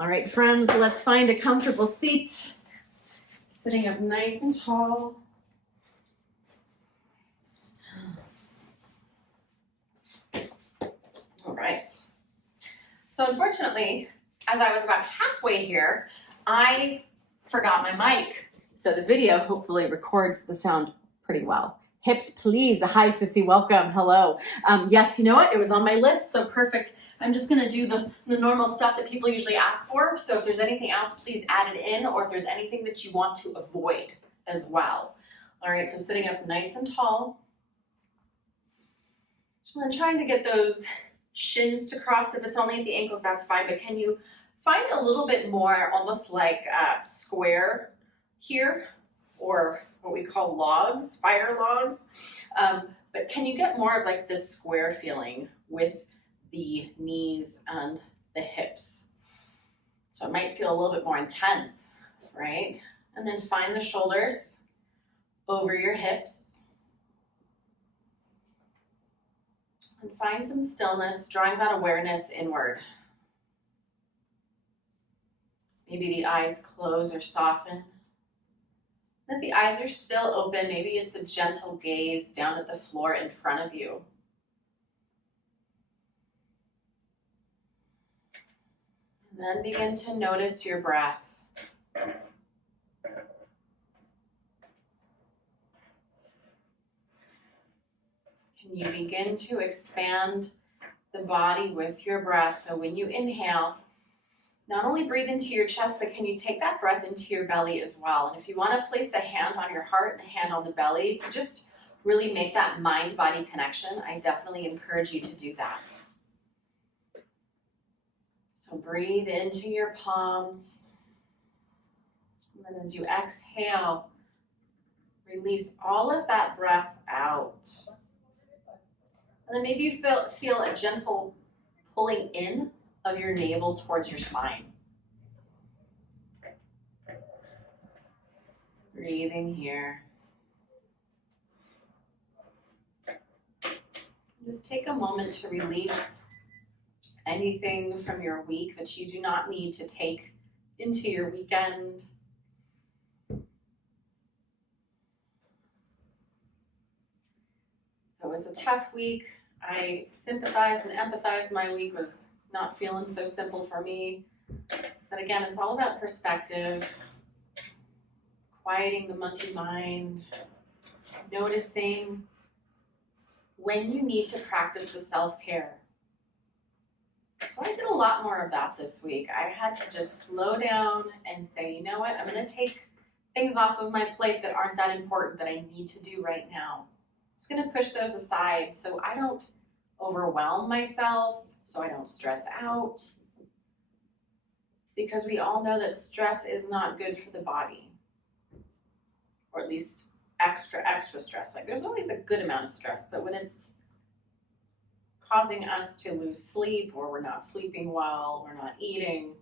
All right, friends, let's find a comfortable seat. Sitting up nice and tall. All right. So unfortunately, as I was about halfway here, I forgot my mic. So the video hopefully records the sound pretty well. Hips, please. Hi, Sissy. Welcome. Hello. Yes, you know what? It was on my list, so perfect. I'm just going to do the normal stuff that people usually ask for. So if there's anything else, please add it in, or if there's anything that you want to avoid as well. All right, so sitting up nice and tall. So then trying to get those shins to cross. If it's only at the ankles, that's fine. But can you find a little bit more, almost like square here, or what we call logs, fire logs. But can you get more of like this square feeling with the knees and the hips? So it might feel a little bit more intense, right? And then find the shoulders over your hips. And find some stillness, drawing that awareness inward. Maybe the eyes close or soften. If the eyes are still open, maybe it's a gentle gaze down at the floor in front of you. And then begin to notice your breath. Can you begin to expand the body with your breath? So when you inhale, not only breathe into your chest, but can you take that breath into your belly as well? And if you want to place a hand on your heart and a hand on the belly to just really make that mind-body connection, I definitely encourage you to do that. So breathe into your palms. And then as you exhale, release all of that breath out. And then maybe you feel a gentle pulling in of your navel towards your spine. Breathing here. Just take a moment to release anything from your week that you do not need to take into your weekend. It was a tough week. I sympathize and empathize. My week was not feeling so simple for me. But again, it's all about perspective, quieting the monkey mind, noticing when you need to practice the self-care. So I did a lot more of that this week. I had to just slow down and say, you know what, I'm going to take things off of my plate that aren't that important that I need to do right now. I'm just going to push those aside so I don't overwhelm myself, so I don't stress out. Because we all know that stress is not good for the body. Or at least extra stress. Like there's always a good amount of stress, but when it's causing us to lose sleep, or we're not sleeping well, we're not eating,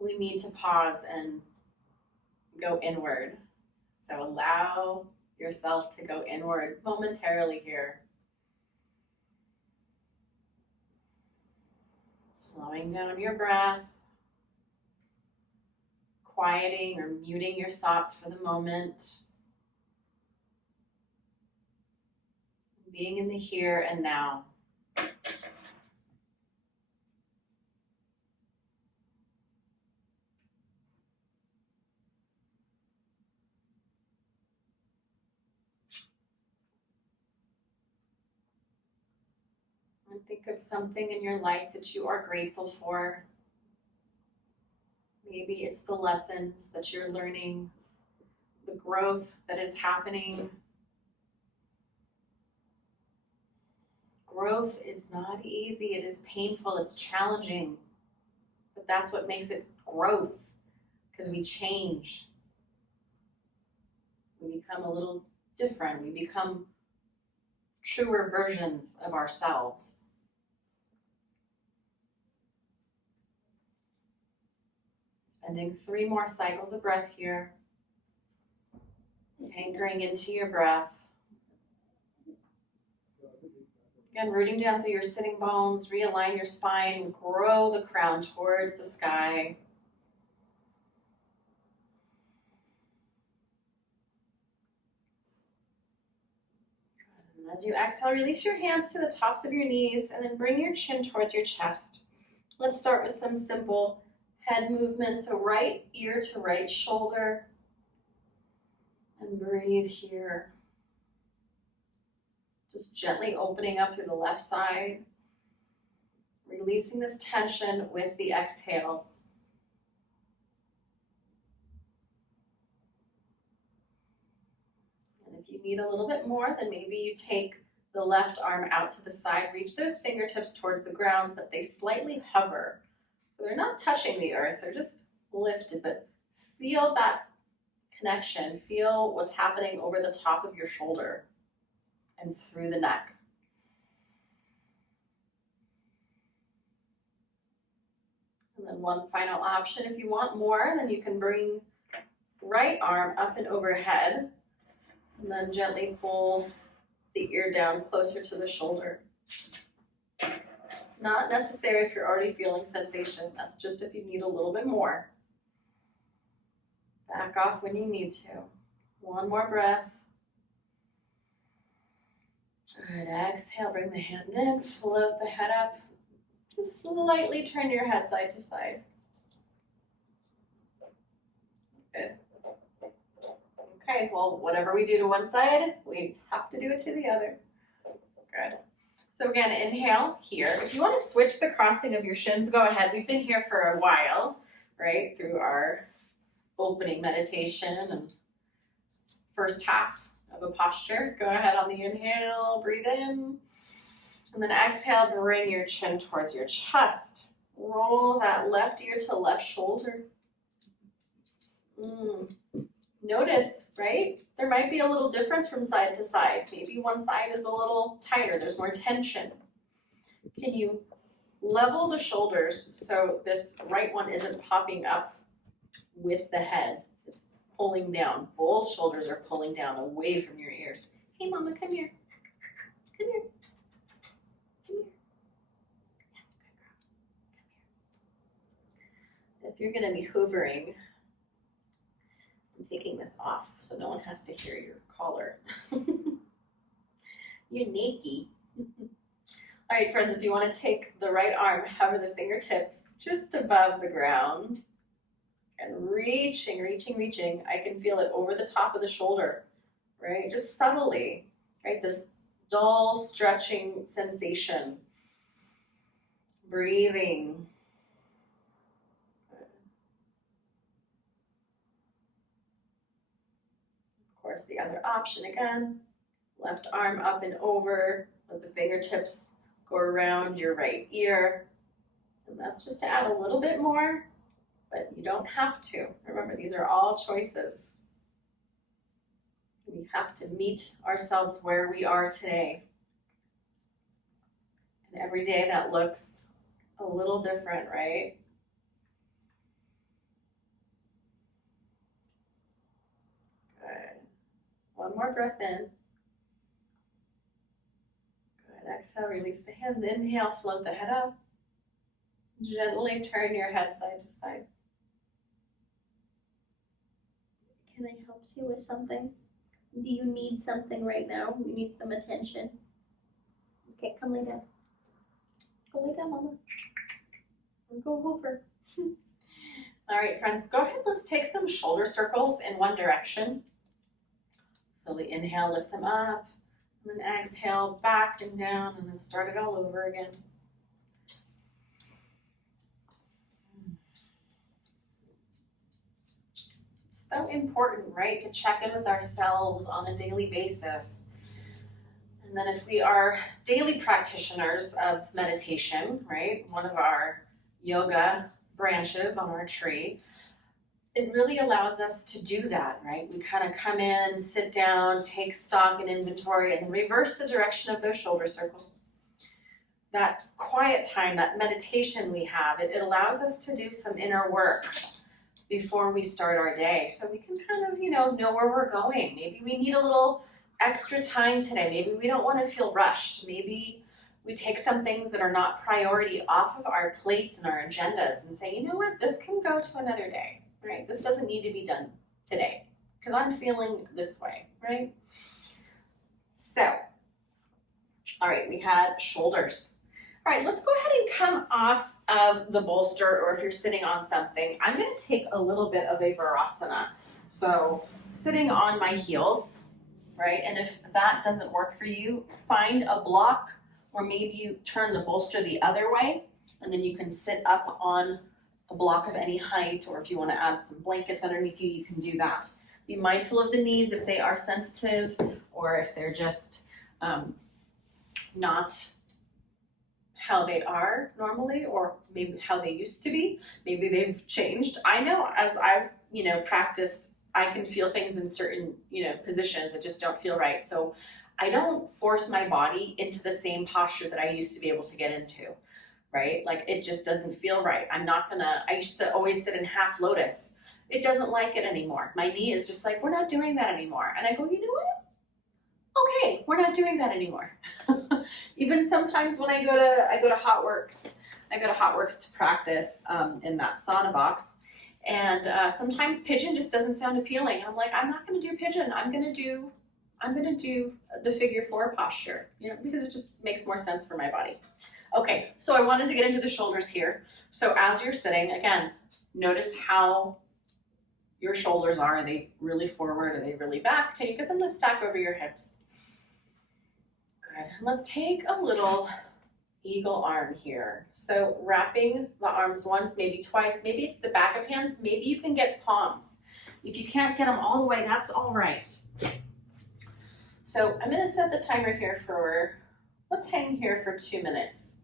we need to pause and go inward. So allow yourself to go inward momentarily here. Slowing down your breath, quieting or muting your thoughts for the moment, being in the here and now. And think of something in your life that you are grateful for. Maybe it's the lessons that you're learning, the growth that is happening. Growth is not easy. It is painful. It's challenging. But that's what makes it growth, because we change. We become a little different. We become truer versions of ourselves. Spending 3 more cycles of breath here. Anchoring into your breath. Again, rooting down through your sitting bones, realign your spine, grow the crown towards the sky. And as you exhale, release your hands to the tops of your knees and then bring your chin towards your chest. Let's start with some simple head movements. So right ear to right shoulder. And breathe here. Just gently opening up through the left side. Releasing this tension with the exhales. And if you need a little bit more, then maybe you take the left arm out to the side. Reach those fingertips towards the ground, but they slightly hover. So they're not touching the earth, they're just lifted, but feel that connection. Feel what's happening over the top of your shoulder and through the neck. And then one final option, if you want more, then you can bring right arm up and overhead and then gently pull the ear down closer to the shoulder. Not necessary if you're already feeling sensation. That's just if you need a little bit more. Back off when you need to. One more breath. Good. Exhale, bring the hand in, float the head up. Just slightly turn your head side to side. Good. Okay, well, whatever we do to one side, we have to do it to the other. Good. So again, inhale here. If you want to switch the crossing of your shins, go ahead. We've been here for a while, right, through our opening meditation and first half of a posture. Go ahead on the inhale, breathe in, and then exhale, bring your chin towards your chest. Roll that left ear to left shoulder. Notice, right? There might be a little difference from side to side. Maybe one side is a little tighter, there's more tension. Can you level the shoulders so this right one isn't popping up with the head? It's pulling down. Both shoulders are pulling down away from your ears. Hey, mama, come here. Come here. Come here. If you're going to be hoovering, I'm taking this off so no one has to hear your collar. You're naked. All right, friends, if you want to take the right arm, hover the fingertips just above the ground and reaching. I can feel it over the top of the shoulder, right? Just subtly, right? This dull stretching sensation. Breathing. Of course, the other option again, left arm up and over, let the fingertips go around your right ear. And that's just to add a little bit more, but you don't have to. Remember, these are all choices. We have to meet ourselves where we are today. And every day that looks a little different, right? Good. One more breath in. Good. Exhale, release the hands. Inhale, float the head up. Gently turn your head side to side. Can I help you with something? Do you need something right now? You need some attention? Okay, come lay down. Go lay down, mama. Or go hoover. All right, friends, go ahead. Let's take some shoulder circles in one direction. Slowly inhale, lift them up, and then exhale, back and down, and then start it all over again. So important, right, to check in with ourselves on a daily basis. And then if we are daily practitioners of meditation, right, one of our yoga branches on our tree, it really allows us to do that, right? We kind of come in, sit down, take stock and inventory, and then reverse the direction of those shoulder circles. That quiet time, that meditation we have, it allows us to do some inner work before we start our day. So we can kind of, know where we're going. Maybe we need a little extra time today. Maybe we don't want to feel rushed. Maybe We take some things that are not priority off of our plates and our agendas and say, you know what, this can go to another day, right? This doesn't need to be done today because I'm feeling this way, right? So, all right, we had shoulders. All right, let's go ahead and come off of the bolster, or if you're sitting on something, I'm gonna take a little bit of a Virasana. So sitting on my heels, right? And if that doesn't work for you, find a block, or maybe you turn the bolster the other way, and then you can sit up on a block of any height, or if you wanna add some blankets underneath you, you can do that. Be mindful of the knees if they are sensitive, or if they're just not how they are normally, or maybe how they used to be. Maybe they've changed. I know as I've, practiced, I can feel things in certain, positions that just don't feel right. So I don't force my body into the same posture that I used to be able to get into, right? Like it just doesn't feel right. I used to always sit in half lotus. It doesn't like it anymore. My knee is just like, we're not doing that anymore. And I go, you know what? Okay, we're not doing that anymore. Even sometimes when I go to Hot Works, to practice in that sauna box, and sometimes pigeon just doesn't sound appealing. I'm like, I'm not going to do pigeon. I'm going to do the figure 4 posture, because it just makes more sense for my body. Okay, so I wanted to get into the shoulders here. So as you're sitting, again, notice how your shoulders are. Are they really forward? Are they really back? Can you get them to stack over your hips? Good. Let's take a little eagle arm here. So wrapping the arms once, maybe twice, maybe it's the back of hands, maybe you can get palms. If you can't get them all the way, that's all right. So I'm gonna set the timer here let's hang here for 2 minutes.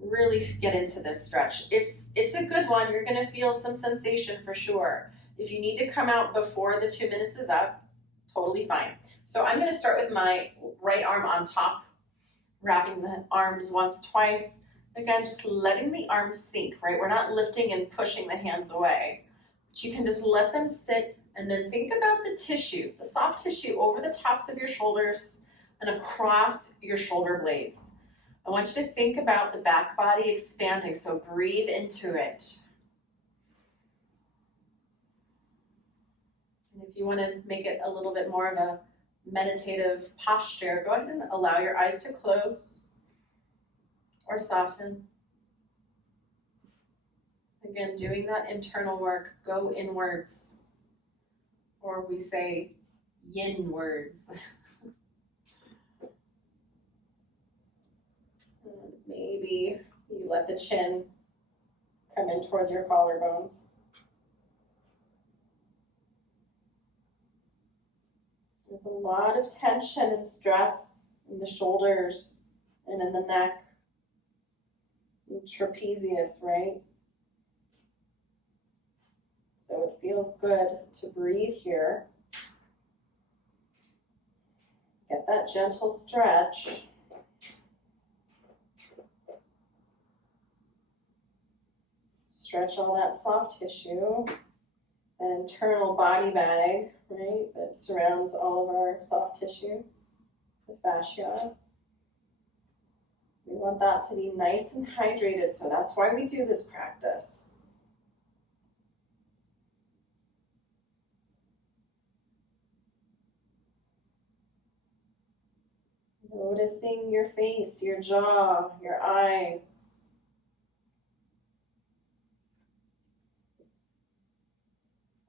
Really get into this stretch. It's a good one. You're gonna feel some sensation for sure. If you need to come out before the 2 minutes is up, totally fine. So I'm gonna start with my right arm on top, wrapping the arms once, twice. Again, just letting the arms sink, right? We're not lifting and pushing the hands away, but you can just let them sit, and then think about the tissue, the soft tissue over the tops of your shoulders and across your shoulder blades. I want you to think about the back body expanding, so breathe into it. And if you want to make it a little bit more of a meditative posture, go ahead and allow your eyes to close or soften. Again, doing that internal work, go inwards, or we say yin words. And maybe you let the chin come in towards your collarbones. There's a lot of tension and stress in the shoulders and in the neck, and trapezius, right? So it feels good to breathe here. Get that gentle stretch. Stretch all that soft tissue, that internal body bag, right, that surrounds all of our soft tissues, the fascia. We want that to be nice and hydrated, so that's why we do this practice. Noticing your face, your jaw, your eyes.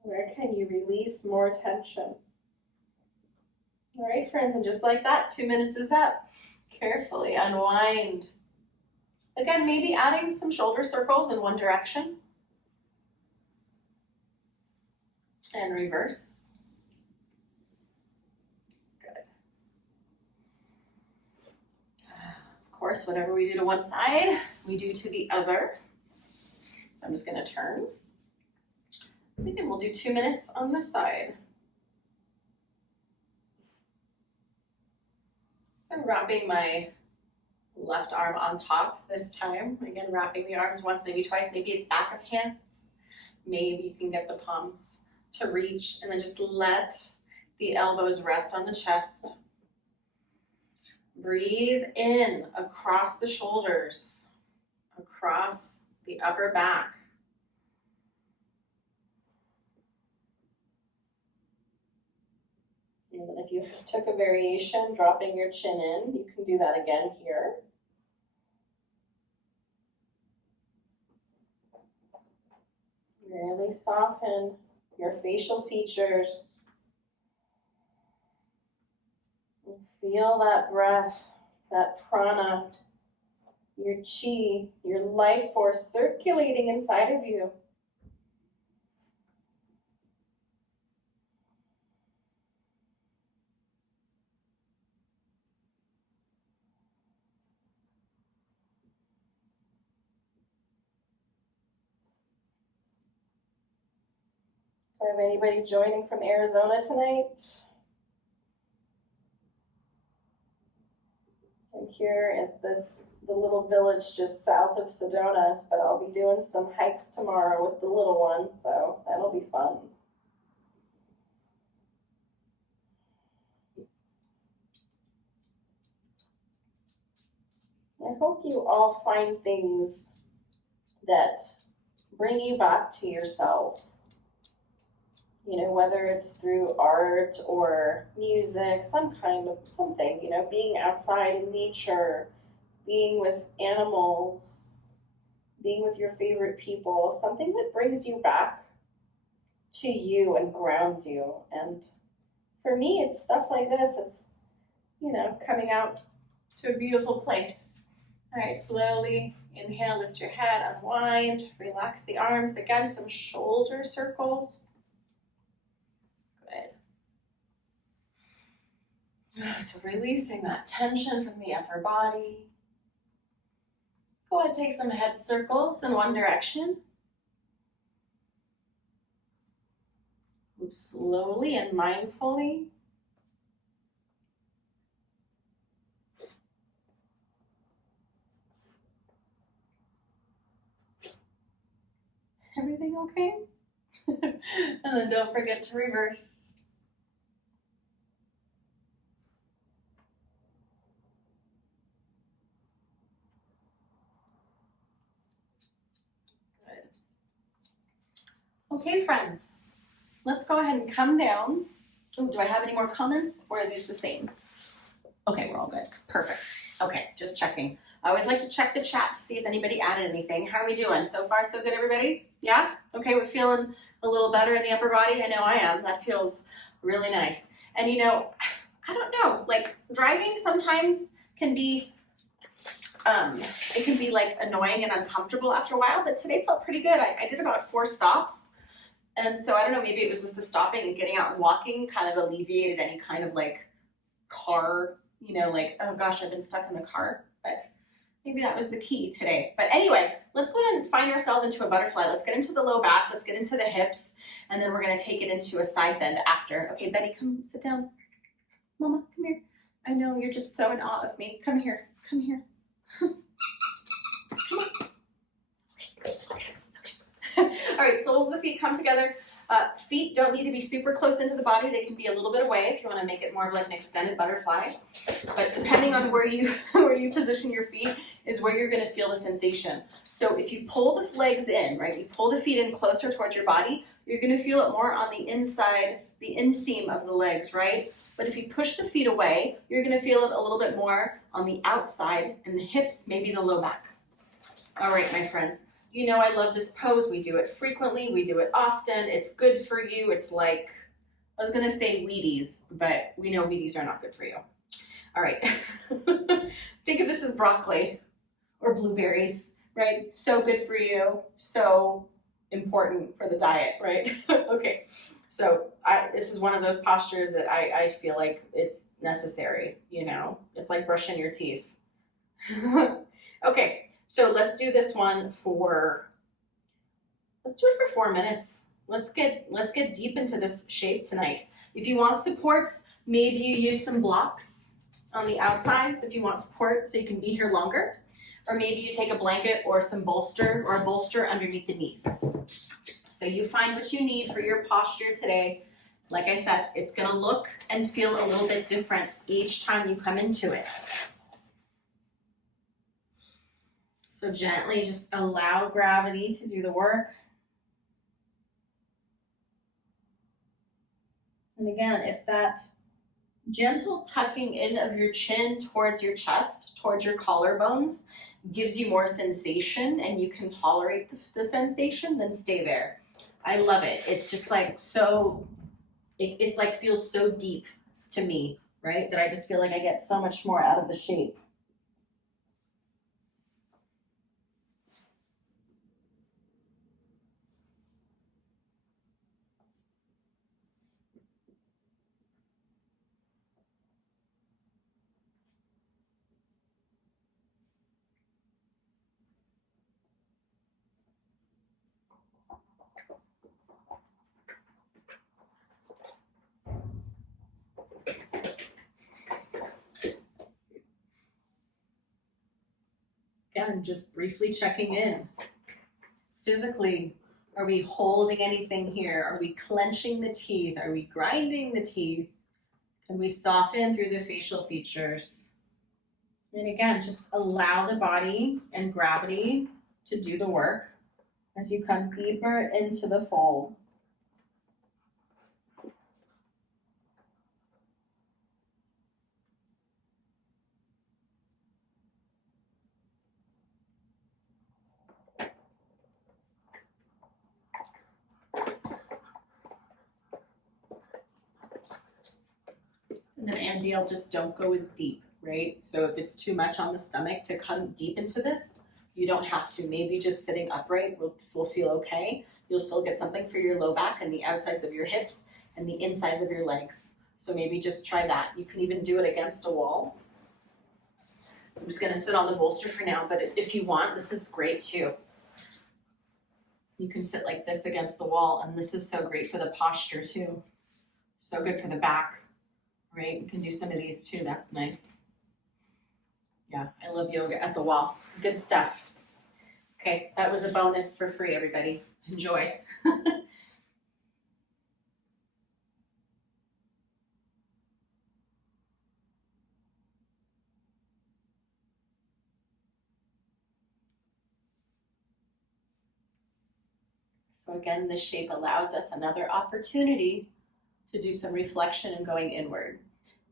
Where can you release more tension? All right, friends, and just like that, 2 minutes is up. Carefully unwind. Again, maybe adding some shoulder circles in one direction. And reverse. Good. Of course, whatever we do to one side, we do to the other. I'm just going to turn. And we'll do 2 minutes on this side. So wrapping my left arm on top this time. Again, wrapping the arms once, maybe twice. Maybe it's back of hands. Maybe you can get the palms to reach, and then just let the elbows rest on the chest. Breathe in across the shoulders, across the upper back. And then if you took a variation, dropping your chin in, you can do that again here. Really soften your facial features. And feel that breath, that prana, your chi, your life force circulating inside of you. Do I have anybody joining from Arizona tonight? I'm here at the little village just south of Sedona, but I'll be doing some hikes tomorrow with the little ones, so that'll be fun. I hope you all find things that bring you back to yourself. You know, whether it's through art or music, some kind of something, you know, being outside in nature, being with animals, being with your favorite people, something that brings you back to you and grounds you. And for me, it's stuff like this. It's, you know, coming out to a beautiful place. All right, slowly inhale, lift your head, unwind, relax the arms. Again, some shoulder circles. Good. So releasing that tension from the upper body. Go ahead, take some head circles in one direction. Move slowly and mindfully. Everything okay? And then don't forget to reverse. Good. Okay, friends, let's go ahead and come down. Oh, do I have any more comments, or are these the same? Okay, we're all good. Perfect. Okay, just checking. I always like to check the chat to see if anybody added anything. How are we doing? So far, so good, everybody? Yeah? Okay, we're feeling a little better in the upper body? I know I am. That feels really nice. And you know, I don't know, like driving sometimes can be, it can be like annoying and uncomfortable after a while, but today felt pretty good. I did about 4 stops. And so I don't know, maybe it was just the stopping and getting out and walking kind of alleviated any kind of like car, you know, like, oh gosh, I've been stuck in the car. But maybe that was the key today. But anyway, let's go ahead and find ourselves into a butterfly. Let's get into the low back. Let's get into the hips. And then we're going to take it into a side bend after. Okay, Betty, come sit down. Mama, come here. I know you're just so in awe of me. Come here. Come here. Come on. Okay. All right, soles of the feet come together. Feet don't need to be super close into the body. They can be a little bit away if you want to make it more of like an extended butterfly. But depending on where you position your feet is where you're going to feel the sensation. So if you pull the legs in, right, you pull the feet in closer towards your body, you're going to feel it more on the inside, the inseam of the legs, right? But if you push the feet away, you're going to feel it a little bit more on the outside and the hips, maybe the low back. All right, my friends. You know I love this pose. We do it frequently. We do it often. It's good for you. It's like, I was going to say Wheaties, but we know Wheaties are not good for you. All right. Think of this as broccoli or blueberries, right? So good for you. So important for the diet, right? Okay. So this is one of those postures that I feel like it's necessary, you know? It's like brushing your teeth. Okay. So let's do this one for, let's do it for 4 minutes. Let's get deep into this shape tonight. If you want supports, maybe you use some blocks on the outside. So if you want support so you can be here longer, or maybe you take a blanket or some bolster or a bolster underneath the knees. So you find what you need for your posture today. Like I said, it's gonna look and feel a little bit different each time you come into it. So gently just allow gravity to do the work. And again, if that gentle tucking in of your chin towards your chest, towards your collarbones, gives you more sensation and you can tolerate the sensation, then stay there. I love it. It's just like so, it's like feels so deep to me, right? That I just feel like I get so much more out of the shape. Again, just briefly checking in. Physically, are we holding anything here? Are we clenching the teeth? Are we grinding the teeth? Can we soften through the facial features? And again, just allow the body and gravity to do the work as you come deeper into the fold. And then Andy, I'll just don't go as deep, right? So if it's too much on the stomach to come deep into this, you don't have to. Maybe just sitting upright will feel okay. You'll still get something for your low back and the outsides of your hips and the insides of your legs. So maybe just try that. You can even do it against a wall. I'm just gonna sit on the bolster for now, but if you want, this is great too. You can sit like this against the wall, and this is so great for the posture too. So good for the back. Right, we can do some of these too, that's nice. Yeah, I love yoga at the wall. Good stuff. Okay, that was a bonus for free, everybody. Enjoy. So again, this shape allows us another opportunity to do some reflection and going inward.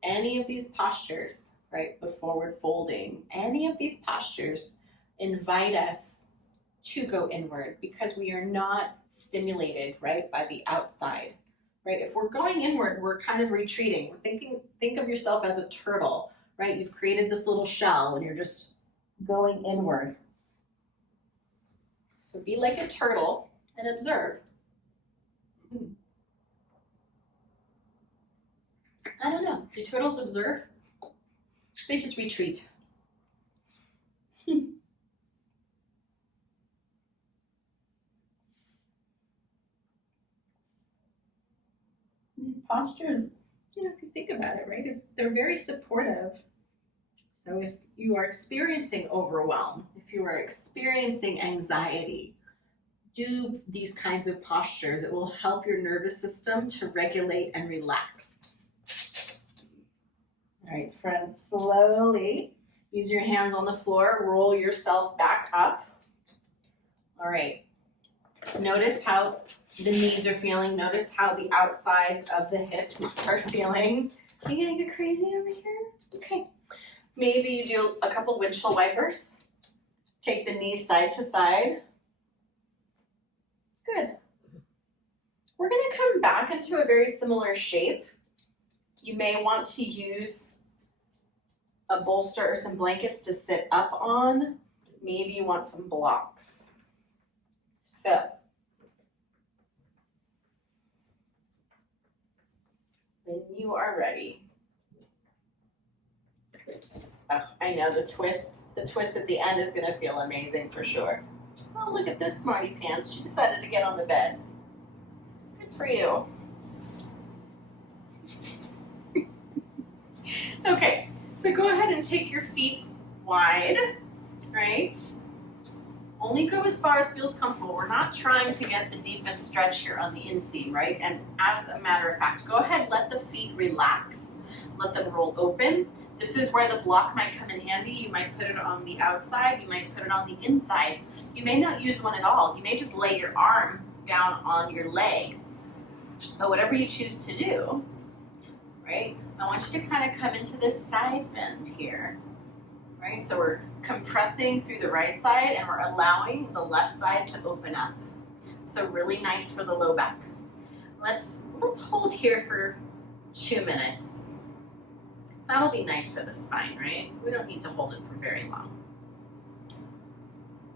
Any of these postures, right, the forward folding, any of these postures invite us to go inward because we are not stimulated, right, by the outside, right? If we're going inward, we're kind of retreating. Think of yourself as a turtle, right? You've created this little shell and you're just going inward. So be like a turtle and observe. I don't know. Do turtles observe? They just retreat. These postures, if you think about it, right, they're very supportive. So if you are experiencing overwhelm, if you are experiencing anxiety, do these kinds of postures. It will help your nervous system to regulate and relax. All right, friends, slowly use your hands on the floor, roll yourself back up. All right, notice how the knees are feeling. Notice how the outsides of the hips are feeling. Are you gonna get crazy over here? Okay, maybe you do a couple windshield wipers. Take the knees side to side. Good. We're gonna come back into a very similar shape. You may want to use a bolster or some blankets to sit up on. Maybe you want some blocks. So, when you are ready. Oh, I know the twist at the end is gonna feel amazing for sure. Oh, look at this smarty pants. She decided to get on the bed. Good for you. Okay, so go ahead and take your feet wide, right? Only go as far as feels comfortable. We're not trying to get the deepest stretch here on the inseam, right? And as a matter of fact, go ahead, let the feet relax. Let them roll open. This is where the block might come in handy. You might put it on the outside, you might put it on the inside. You may not use one at all. You may just lay your arm down on your leg. But whatever you choose to do, right? I want you to kind of come into this side bend here, right? So we're compressing through the right side and we're allowing the left side to open up. So really nice for the low back. Let's hold here for 2 minutes. That'll be nice for the spine, right? We don't need to hold it for very long.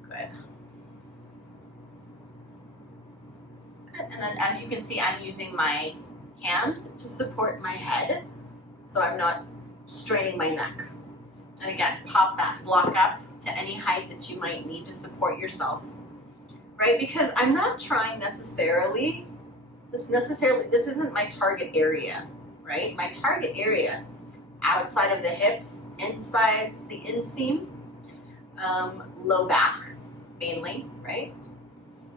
Good. Good. And then as you can see, I'm using my hand to support my head, so I'm not straining my neck. And again, pop that block up to any height that you might need to support yourself, right? Because I'm not trying this isn't my target area, right? My target area, outside of the hips, inside the inseam, low back mainly, right?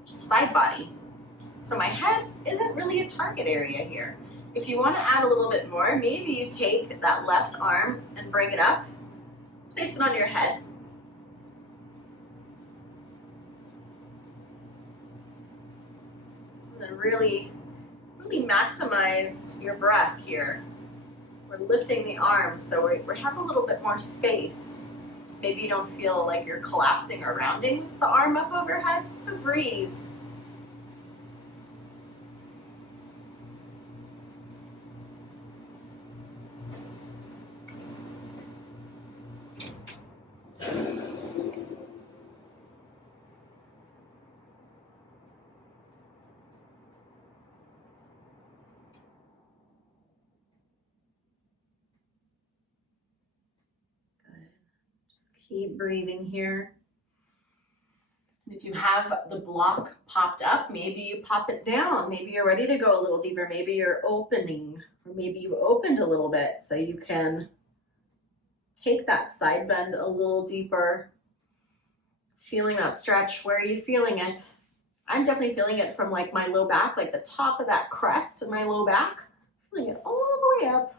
Side body. So my head isn't really a target area here. If you want to add a little bit more, maybe you take that left arm and bring it up, place it on your head. And then really maximize your breath here. We're lifting the arm, so we have a little bit more space. Maybe you don't feel like you're collapsing or rounding the arm up overhead, so breathe. Keep breathing here. If you have the block popped up, maybe you pop it down. Maybe you're ready to go a little deeper. Maybe you're opening, or maybe you opened a little bit so you can take that side bend a little deeper. Feeling that stretch. Where are you feeling it? I'm definitely feeling it from like my low back, like the top of that crest of my low back. Feeling it all the way up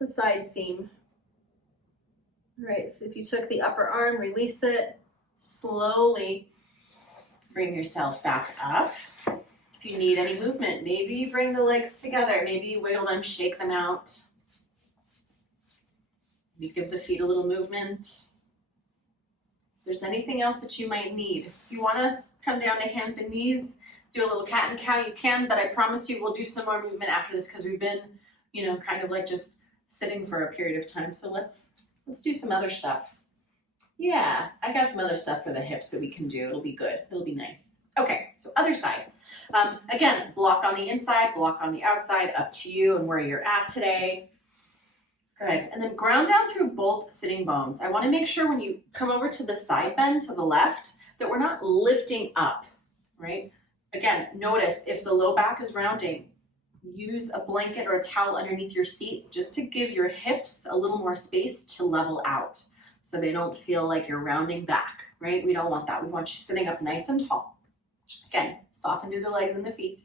the side seam. All right, so if you took the upper arm, release it, slowly bring yourself back up. If you need any movement, maybe you bring the legs together, maybe you wiggle them, shake them out. Maybe give the feet a little movement. If there's anything else that you might need, if you wanna come down to hands and knees, do a little cat and cow, you can, but I promise you we'll do some more movement after this because we've been, kind of like just sitting for a period of time. So let's do some other stuff. Yeah, I got some other stuff for the hips that we can do. It'll be good. It'll be nice. Okay, so other side. Again, block on the inside, block on the outside, up to you and where you're at today. Good. And then ground down through both sitting bones. I want to make sure when you come over to the side bend to the left that we're not lifting up, right? Again, notice if the low back is rounding, use a blanket or a towel underneath your seat just to give your hips a little more space to level out so they don't feel like you're rounding back, right? We don't want that. We want you sitting up nice and tall. Again, soften through the legs and the feet.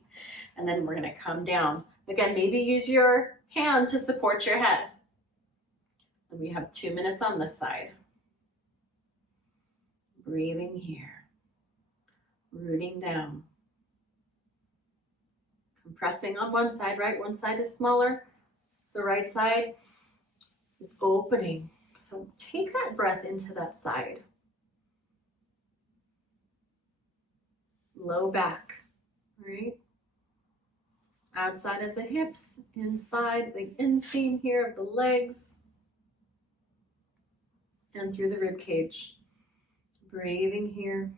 And then we're going to come down. Again, maybe use your hand to support your head. And we have 2 minutes on this side. Breathing here. Rooting down. Compressing on one side, right? One side is smaller. The right side is opening. So take that breath into that side. Low back, right? Outside of the hips, inside the inseam here of the legs, and through the rib cage. Breathing here.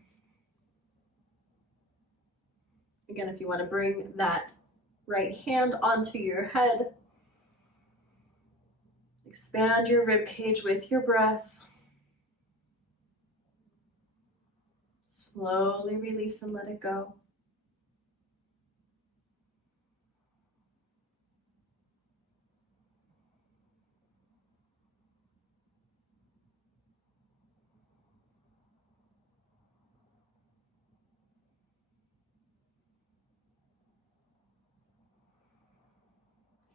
Again, if you want to bring that right hand onto your head, expand your rib cage with your breath. Slowly release and let it go.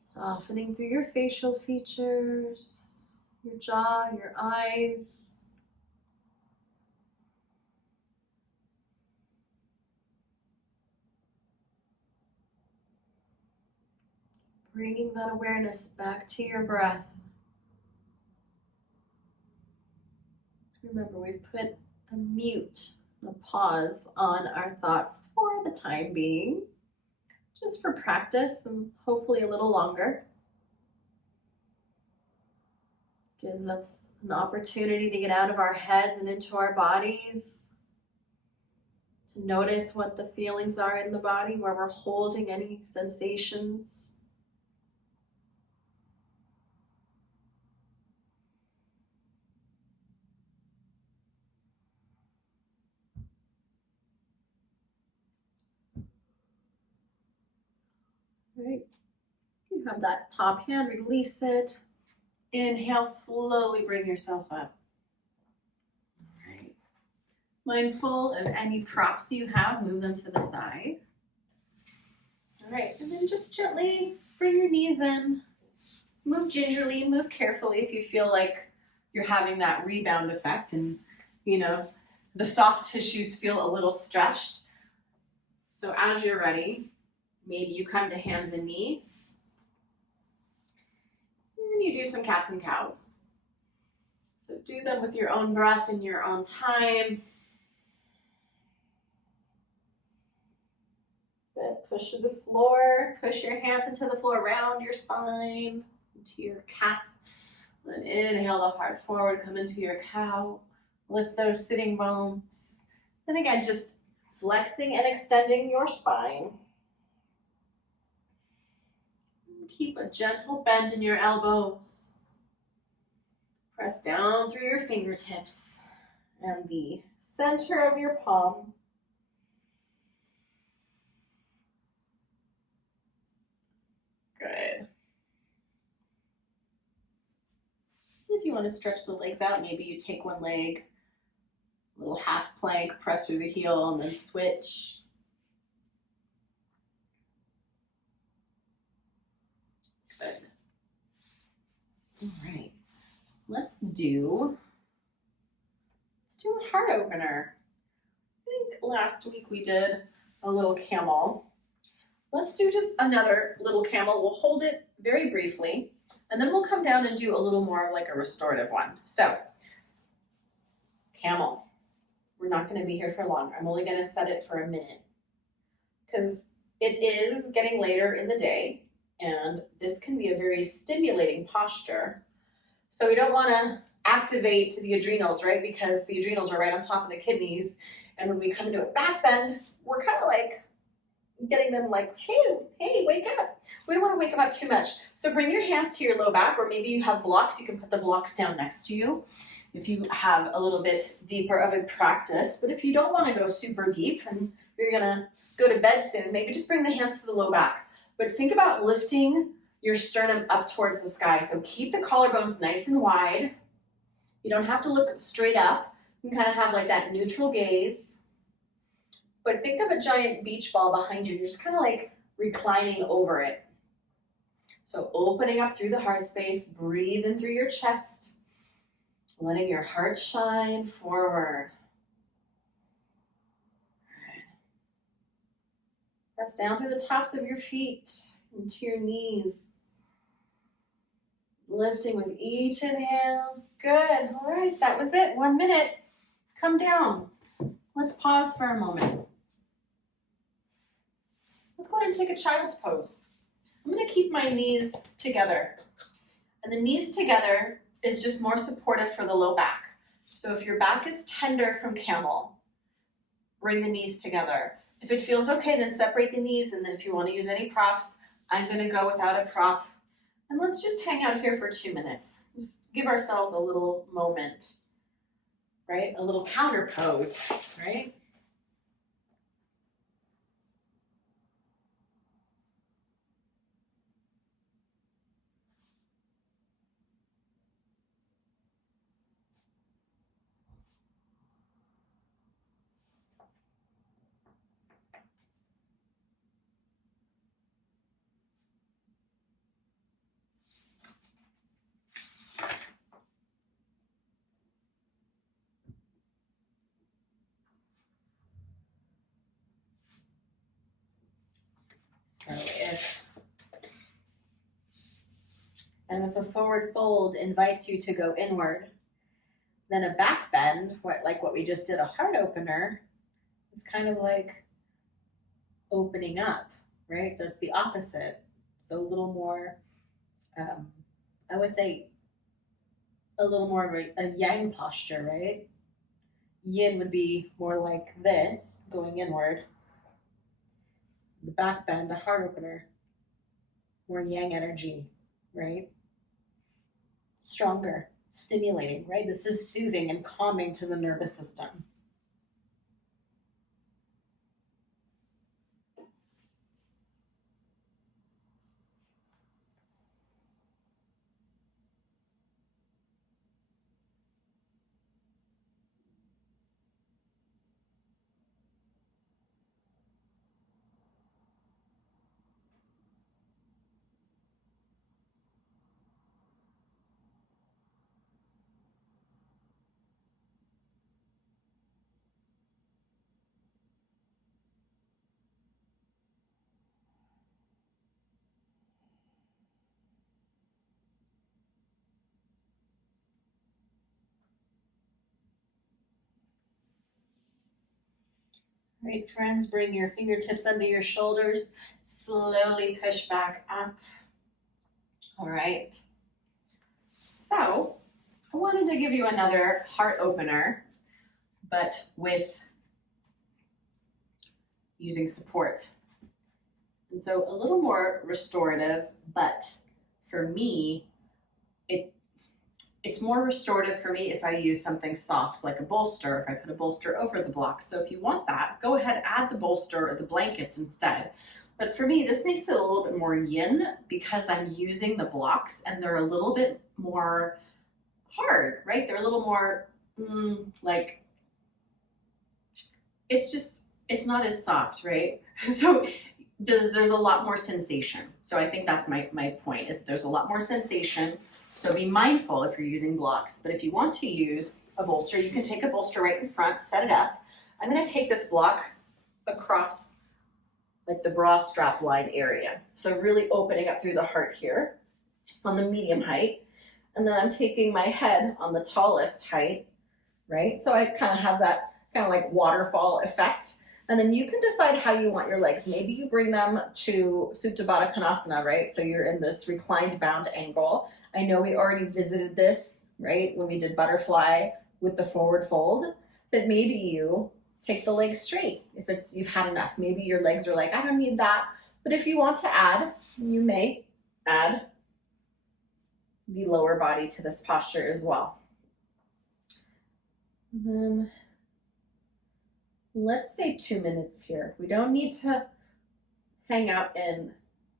Softening through your facial features, your jaw, your eyes. Bringing that awareness back to your breath. Remember, we've put a mute, a pause on our thoughts for the time being, just for practice and hopefully a little longer. Gives us an opportunity to get out of our heads and into our bodies, to notice what the feelings are in the body, where we're holding any sensations. Right. You have that top hand, release it. Inhale, slowly bring yourself up. All right. Mindful of any props you have, move them to the side. All right, and then just gently bring your knees in. Move gingerly, move carefully if you feel like you're having that rebound effect and, the soft tissues feel a little stretched. So as you're ready, maybe you come to hands and knees. And you do some cats and cows. So do them with your own breath and your own time. Good. Push to the floor. Push your hands into the floor, around your spine, into your cat. Then inhale the heart forward, come into your cow. Lift those sitting bones. Then again, just flexing and extending your spine. Keep a gentle bend in your elbows. Press down through your fingertips and the center of your palm. Good. If you want to stretch the legs out, maybe you take one leg, a little half plank, press through the heel, and then switch. Good. All right. Let's do a heart opener. I think last week we did a little camel. Let's do just another little camel. We'll hold it very briefly, and then we'll come down and do a little more of like a restorative one. So, camel. We're not going to be here for long. I'm only going to set it for a minute because it is getting later in the day, and this can be a very stimulating posture. So we don't want to activate the adrenals, right? Because the adrenals are right on top of the kidneys. And when we come into a back bend, we're kind of like getting them like, hey, wake up. We don't want to wake them up too much. So bring your hands to your low back, or maybe you have blocks. You can put the blocks down next to you if you have a little bit deeper of a practice. But if you don't want to go super deep and you're going to go to bed soon, maybe just bring the hands to the low back. But think about lifting your sternum up towards the sky. So keep the collarbones nice and wide. You don't have to look straight up. You can kind of have like that neutral gaze. But think of a giant beach ball behind you. You're just kind of like reclining over it. So opening up through the heart space, breathing through your chest, letting your heart shine forward. Press down through the tops of your feet into your knees. Lifting with each inhale. Good. All right, that was it. 1 minute. Come down. Let's pause for a moment. Let's go ahead and take a child's pose. I'm going to keep my knees together. And the knees together is just more supportive for the low back. So if your back is tender from camel, bring the knees together. If it feels okay, then separate the knees. And then if you want to use any props, I'm going to go without a prop. And let's just hang out here for 2 minutes. Just give ourselves a little moment, right? A little counter pose, right? So if a forward fold invites you to go inward, then a back bend, like what we just did, a heart opener, is kind of like opening up, right? So it's the opposite. So a little more, I would say, a little more of a yang posture, right? Yin would be more like this, going inward. The back bend, the heart opener, more yang energy, right? Stronger, stimulating, right? This is soothing and calming to the nervous system. All right, friends, bring your fingertips under your shoulders. Slowly push back up. All right. So I wanted to give you another heart opener, but with using support. And so a little more restorative, but for me, it's more restorative for me if I use something soft like a bolster, if I put a bolster over the blocks. So if you want that, go ahead, add the bolster or the blankets instead. But for me, this makes it a little bit more yin because I'm using the blocks and they're a little bit more hard, right? They're a little more like, it's not as soft, right? So there's a lot more sensation. So I think that's my point, is there's a lot more sensation. So be mindful if you're using blocks, but if you want to use a bolster, you can take a bolster right in front, set it up. I'm gonna take this block across like the bra strap line area. So really opening up through the heart here on the medium height. And then I'm taking my head on the tallest height, right? So I kind of have that kind of like waterfall effect. And then you can decide how you want your legs. Maybe you bring them to Supta Baddha Konasana, right? So you're in this reclined bound angle. I know we already visited this, right? When we did butterfly with the forward fold, but maybe you take the legs straight if you've had enough. Maybe your legs are like, I don't need that. But if you want to add, you may add the lower body to this posture as well. And then let's say 2 minutes here. We don't need to hang out in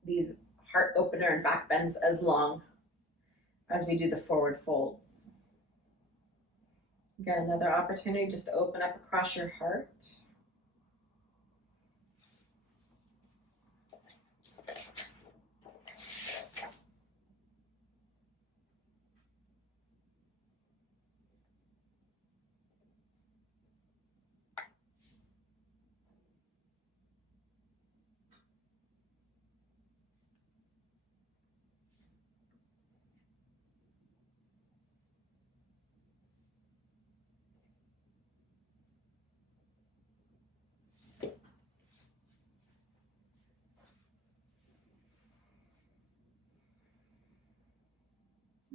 these heart opener and back bends as long as we do the forward folds. Again, another opportunity just to open up across your heart.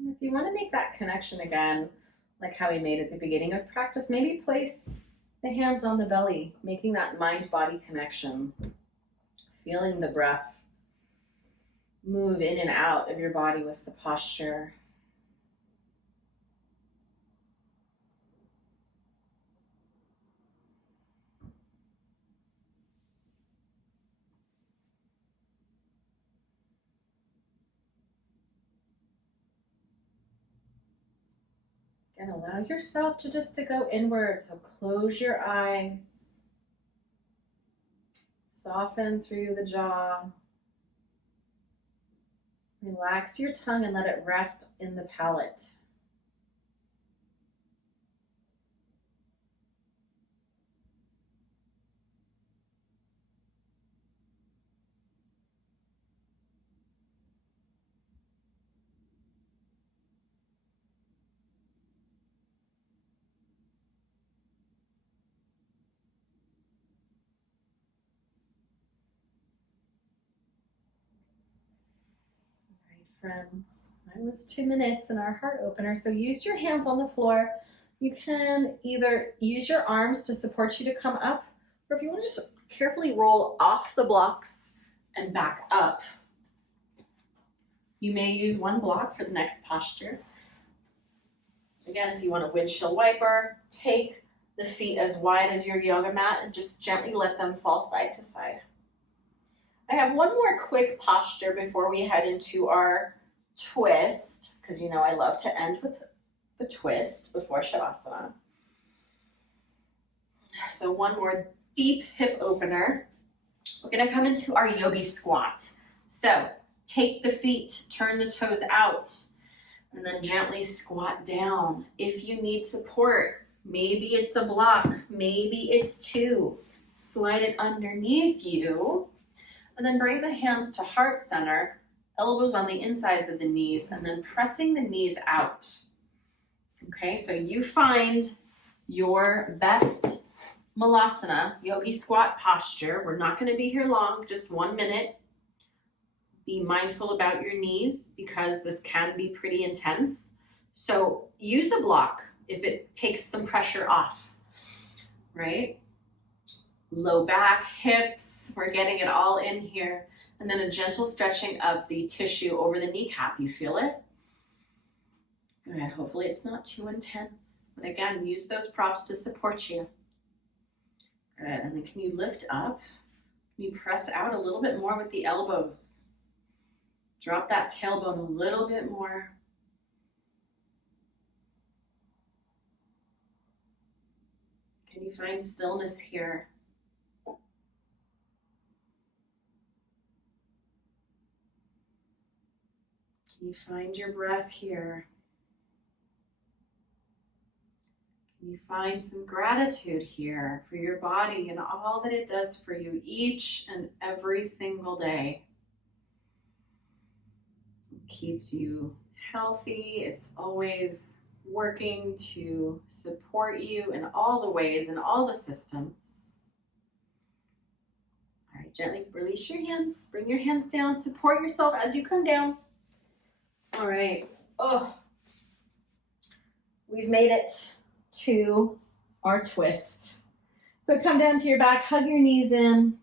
If you want to make that connection again, like how we made at the beginning of practice, maybe place the hands on the belly, making that mind-body connection, feeling the breath move in and out of your body with the posture. And allow yourself to go inward. So close your eyes. Soften through the jaw. Relax your tongue and let it rest in the palate. friends. That was 2 minutes in our heart opener. So use your hands on the floor. You can either use your arms to support you to come up, or if you want to just carefully roll off the blocks and back up. You may use one block for the next posture. Again, if you want a windshield wiper, take the feet as wide as your yoga mat and just gently let them fall side to side. I have one more quick posture before we head into our twist, because you know I love to end with the twist before Shavasana. So one more deep hip opener. We're gonna come into our yogi squat. So take the feet, turn the toes out, and then gently squat down. If you need support, maybe it's a block, maybe it's two, slide it underneath you, and then bring the hands to heart center, elbows on the insides of the knees, and then pressing the knees out. Okay, so you find your best malasana, yogi squat posture. We're not gonna be here long, just 1 minute. Be mindful about your knees because this can be pretty intense. So use a block if it takes some pressure off, right? Low back, hips, we're getting it all in here. And then a gentle stretching of the tissue over the kneecap. You feel it? Good, hopefully it's not too intense. But again, use those props to support you. Good, and then can you lift up? Can you press out a little bit more with the elbows? Drop that tailbone a little bit more. Can you find stillness here? Can you find your breath here? Can you find some gratitude here for your body and all that it does for you each and every single day? It keeps you healthy. It's always working to support you in all the ways, in all the systems. All right, gently release your hands. Bring your hands down. Support yourself as you come down. All right. Oh, we've made it to our twist. So come down to your back, hug your knees in.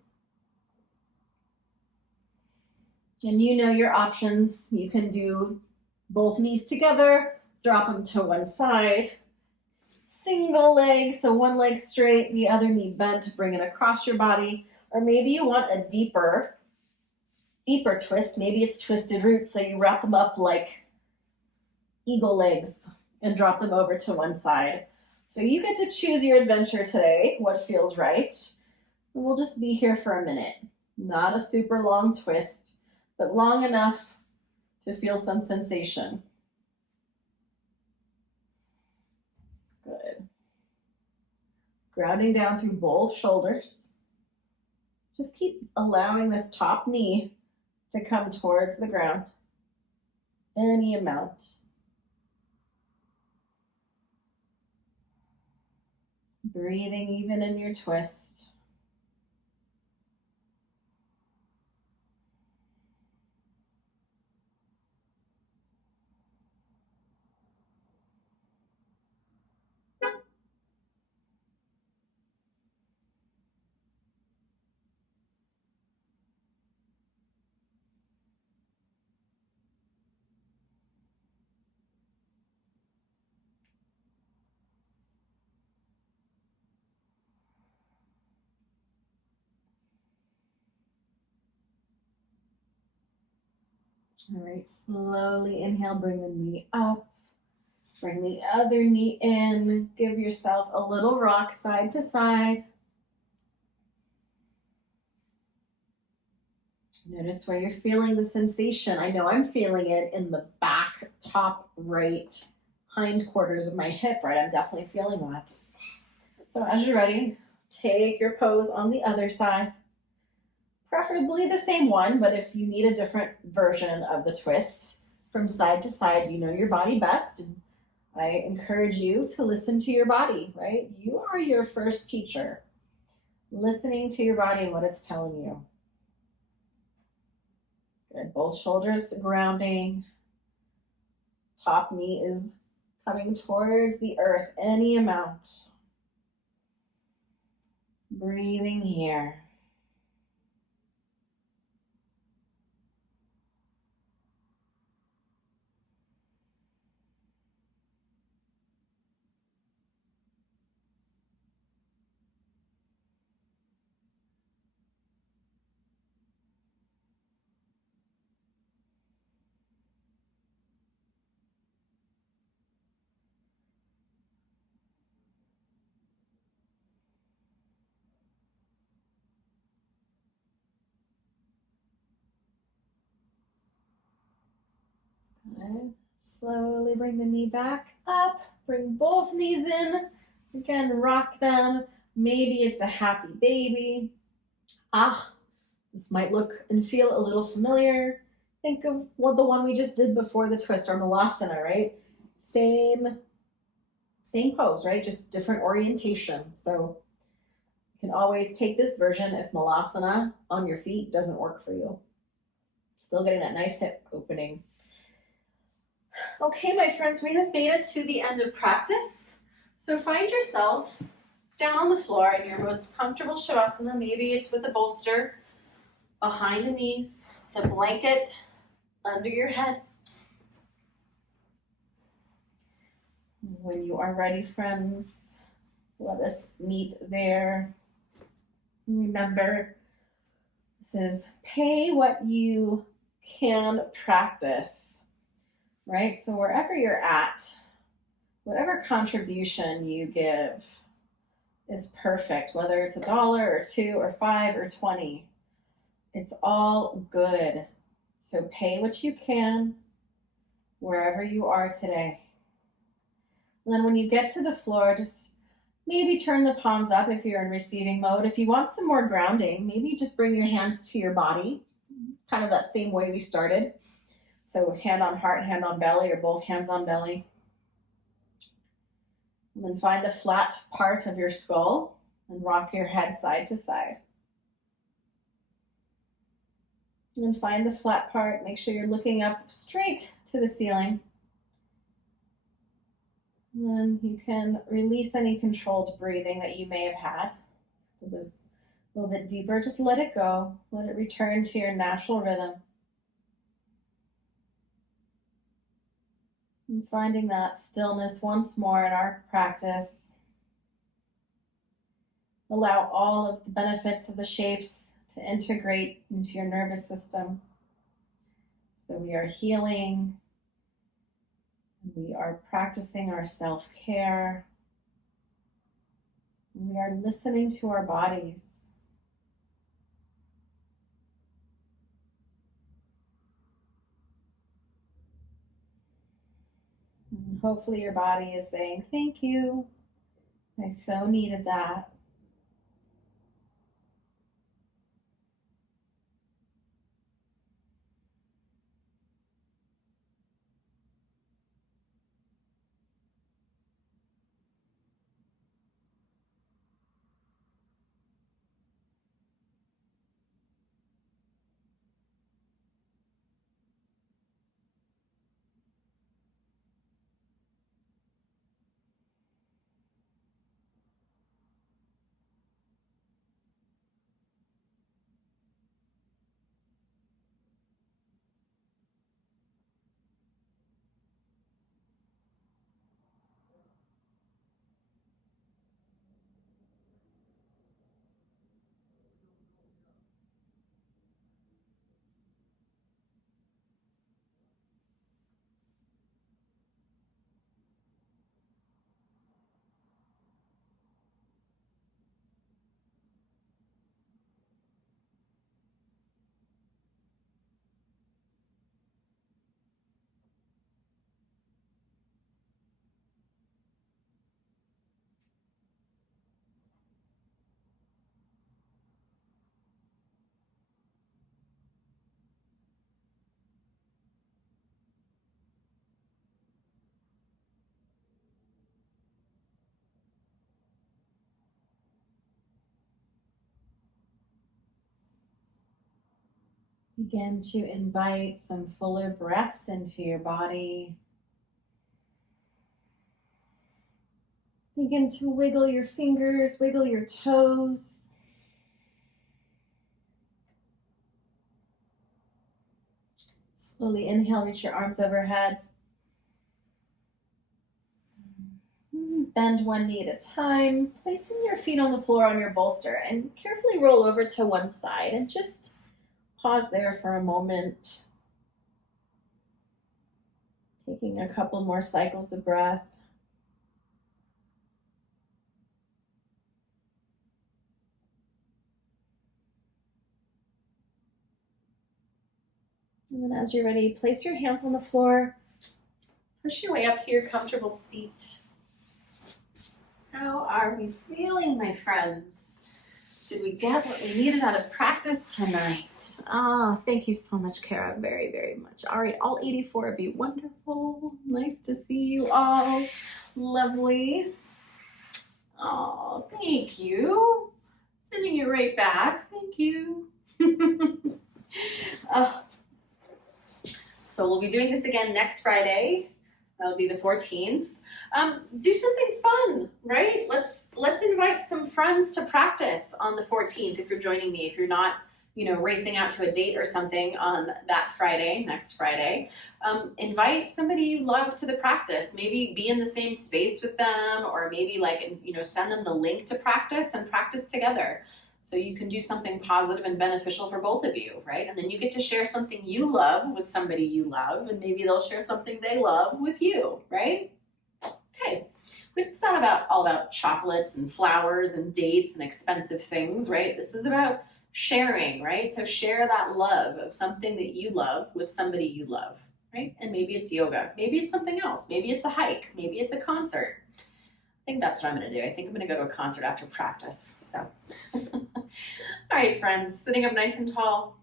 And you know your options. You can do both knees together, drop them to one side. Single leg, so one leg straight, the other knee bent, bring it across your body. Or maybe you want a deeper twist. Maybe it's twisted roots, so you wrap them up like eagle legs and drop them over to one side. So you get to choose your adventure today, what feels right. And we'll just be here for a minute. Not a super long twist, but long enough to feel some sensation. Good. Grounding down through both shoulders. Just keep allowing this top knee to come towards the ground. Any amount. Breathing even in your twist. All right, slowly inhale, bring the knee up. Bring the other knee in. Give yourself a little rock side to side. Notice where you're feeling the sensation. I know I'm feeling it in the back, top right hindquarters of my hip, right? I'm definitely feeling that. So as you're ready, take your pose on the other side. Preferably the same one, but if you need a different version of the twist from side to side, you know your body best. And I encourage you to listen to your body, right? You are your first teacher. Listening to your body and what it's telling you. Good. Both shoulders grounding. Top knee is coming towards the earth any amount. Breathing here. Good. Slowly bring the knee back up. Bring both knees in. Again, rock them. Maybe it's a happy baby. This might look and feel a little familiar. Think of the one we just did before the twist, or malasana, right? Same pose, right? Just different orientation. So you can always take this version if malasana on your feet doesn't work for you. Still getting that nice hip opening. Okay, my friends, we have made it to the end of practice. So find yourself down on the floor in your most comfortable shavasana. Maybe it's with a bolster behind the knees, with a blanket under your head. When you are ready, friends, let us meet there. Remember, this is pay what you can practice, right? So wherever you're at, whatever contribution you give is perfect, whether it's $1 or $2 or $5 or $20. It's all good. So pay what you can wherever you are today. And then when you get to the floor, just maybe turn the palms up if you're in receiving mode. If you want some more grounding, maybe just bring your hands to your body, kind of that same way we started. So hand on heart, hand on belly, or both hands on belly. And then find the flat part of your skull and rock your head side to side. And then find the flat part. Make sure you're looking up straight to the ceiling. And then you can release any controlled breathing that you may have had. If it was a little bit deeper, just let it go. Let it return to your natural rhythm. And finding that stillness once more in our practice. Allow all of the benefits of the shapes to integrate into your nervous system. So we are healing. We are practicing our self-care. We are listening to our bodies. And hopefully your body is saying, thank you. I so needed that. Begin to invite some fuller breaths into your body. Begin to wiggle your fingers, wiggle your toes. Slowly inhale, reach your arms overhead. Bend one knee at a time, placing your feet on the floor on your bolster, and carefully roll over to one side and just pause there for a moment. Taking a couple more cycles of breath. And then as you're ready, place your hands on the floor. Push your way up to your comfortable seat. How are we feeling, my friends? Did we get what we needed out of practice tonight? Thank you so much, Kara, very, very much. All right, all 84 of you, wonderful. Nice to see you all. Lovely. Oh, thank you. Sending you right back. Thank you. So we'll be doing this again next Friday. That'll be the 14th. Do something fun, right? Let's invite some friends to practice on the 14th if you're joining me. If you're not, racing out to a date or something on that Friday, next Friday, invite somebody you love to the practice. Maybe be in the same space with them, or maybe send them the link to practice and practice together. So you can do something positive and beneficial for both of you, right? And then you get to share something you love with somebody you love, and maybe they'll share something they love with you, right? Okay, it's not all about chocolates and flowers and dates and expensive things, right? This is about sharing, right? So share that love of something that you love with somebody you love, right? And maybe it's yoga, maybe it's something else, maybe it's a hike, maybe it's a concert. I think that's what I'm going to do. I think I'm going to go to a concert after practice. So, all right, friends, sitting up nice and tall.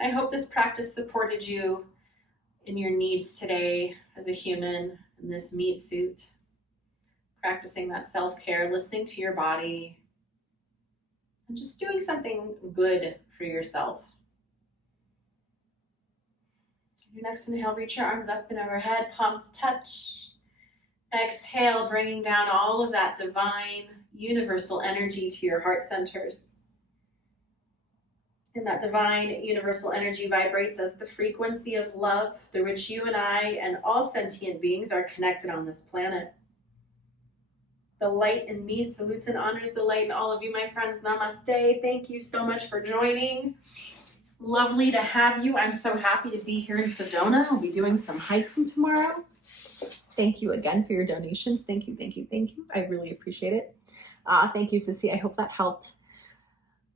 I hope this practice supported you in your needs today as a human in this meat suit. Practicing that self-care, listening to your body, and just doing something good for yourself. Your next inhale, reach your arms up and overhead, palms touch. Exhale, bringing down all of that divine, universal energy to your heart centers. And that divine, universal energy vibrates as the frequency of love through which you and I and all sentient beings are connected on this planet. The light in me salutes and honors the light in all of you, my friends. Namaste. Thank you so much for joining. Lovely to have you. I'm so happy to be here in Sedona. I'll be doing some hiking tomorrow. Thank you again for your donations. Thank you, thank you, thank you. I really appreciate it. Thank you, Sissy. I hope that helped.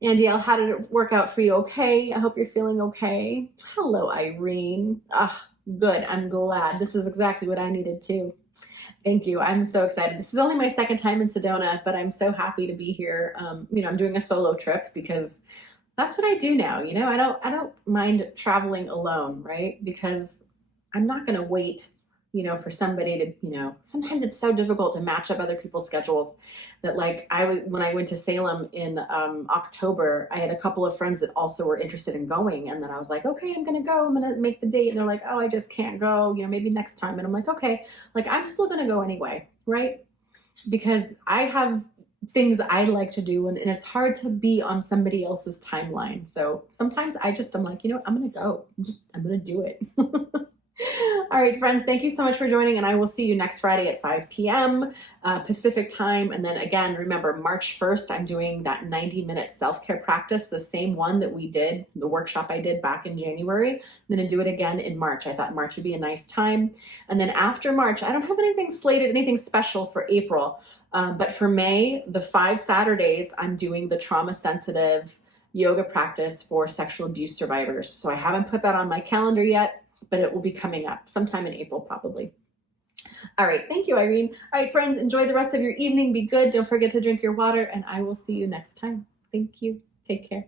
Andy, how did it work out for you? Okay. I hope you're feeling okay. Hello, Irene. Good. I'm glad. This is exactly what I needed too. Thank you. I'm so excited. This is only my second time in Sedona, but I'm so happy to be here. I'm doing a solo trip because that's what I do now. I don't mind traveling alone, right? Because I'm not going to wait, for somebody to, sometimes it's so difficult to match up other people's schedules that when I went to Salem in October, I had a couple of friends that also were interested in going. And then I was like, okay, I'm going to go, I'm going to make the date. And they're like, oh, I just can't go, maybe next time. And I'm like, okay, I'm still going to go anyway, right? Because I have things I like to do, and it's hard to be on somebody else's timeline. So sometimes I'm like, I'm going to go. I'm going to do it. All right, friends, thank you so much for joining, and I will see you next Friday at 5 p.m. Pacific time. And then again, remember, March 1st, I'm doing that 90-minute self-care practice, the same one that we did, the workshop I did back in January. I'm going to do it again in March. I thought March would be a nice time. And then after March, I don't have anything slated, anything special for April. But for May, the 5 Saturdays, I'm doing the trauma-sensitive yoga practice for sexual abuse survivors. So I haven't put that on my calendar yet, but it will be coming up sometime in April, probably. All right, thank you, Irene. All right, friends, enjoy the rest of your evening. Be good. Don't forget to drink your water, and I will see you next time. Thank you. Take care.